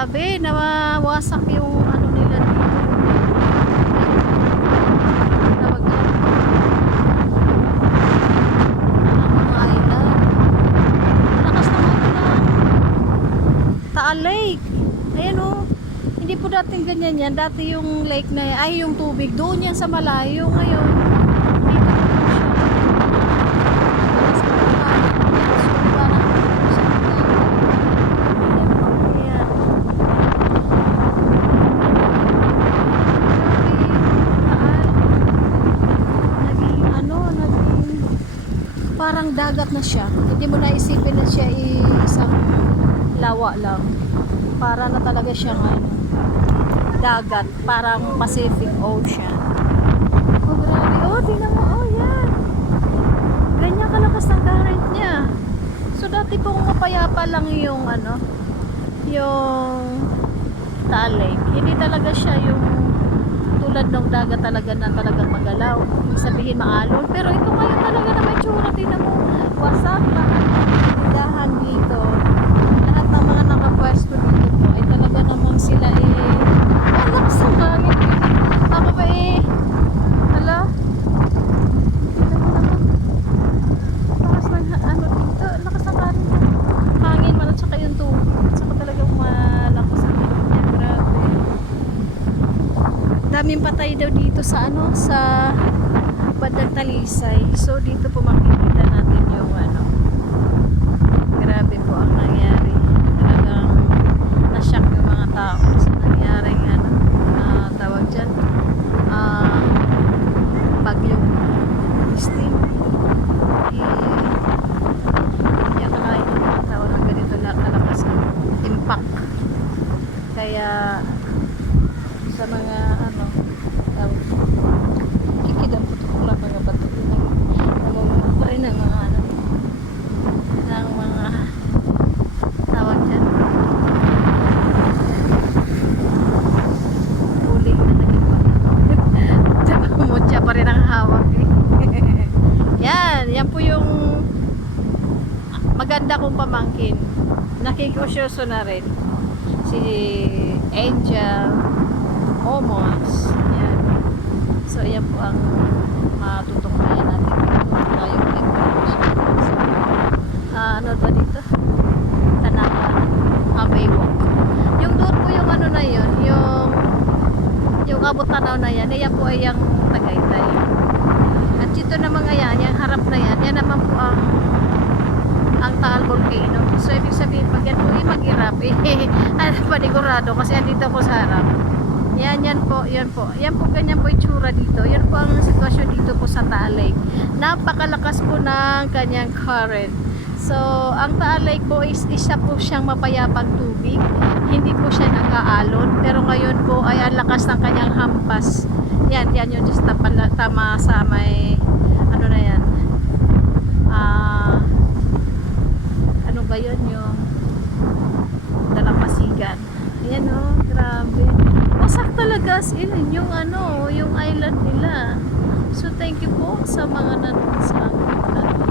grabe, nawawasak yung ano nila dito. Tawag yan. Ang mga island. Lakas naman ng Taal Lake. Ayan o. Hindi po dating ganyan yan. Dati yung lake na ay yung tubig doon yan sa malayo. Ngayon dito po siya. Lakas po ba? So parang sa mga ayan. Naging ano, naging parang dagat na siya. Hindi mo naisipin na siya isang lawa lang. Para na talaga siyang ano, dagat, parang Pacific Ocean. Oh, grabe. Oh, tingnan mo. Oh, yan. Ganyan kalakas ng current niya. So, dati pong mapayapa lang yung ano, yung Taal Lake. Hindi talaga siya yung tulad ng dagat talaga na talagang magalaw. Ibig sabihin maalon. Pero ito ngayon talaga na may tsura. Tingnan mo. Wasak lahat ng tindahan dito. Lahat ng mga nakapwesto dito po ay talaga namang sila lakas ng hangin. Ako ba hala, tingnan mo naman, lakas ng ano dito, lakas ng hangin man at saka yung tubig at saka talagang malakas ang hangin niya. Grabe, daming patay daw dito sa ano, sa bandang Talisay. So dito po makikita natin yung ano, grabe po ang nangyari. Talagang na-shock yung mga tao sa nangyaring ano, tawag dyan, bagyong Christine. Hindi akalain ng mga tao na ganito na kalakas ang impact. Kaya sa mga ano, tawag kikidang putok mga bato namumula rin ng mga ano, ng mga tawag dyan, uling na naging mutya pa rin ang hawak yan po yung maganda kong pamangkin, nakikusyoso na rin si Angel Omos. Yan. So yan po ang matutunghayan natin dito tayong information. So, ano ba dito? Tanaka Baywalk. Yung doon po yung ano na yun, yung abot tanaw na yan, yan po ay yung Tagaytay. At dito naman yan, yung harap na yan, yan naman po ang Taal Volcano. So ibig sabihin pag yan po maghirap ano panigurado kasi andito po sa harap. Yan po, yan po ganyan po itsura dito. Yan po ang sitwasyon dito po sa Taal Lake. Napakalakas po ng kanyang current. So, ang Taal Lake po isa po siyang mapayapang tubig. Hindi po siya nag-aalon. Pero ngayon po ay ang lakas ng kanyang hampas. Yan yung just tama sa may, ano na yan. Ano ba yun? Yung Dalampasigan. Ayan o, grabe. Wasak talaga yung ano, yung island nila. So, thank you po sa mga nanonood sa akin.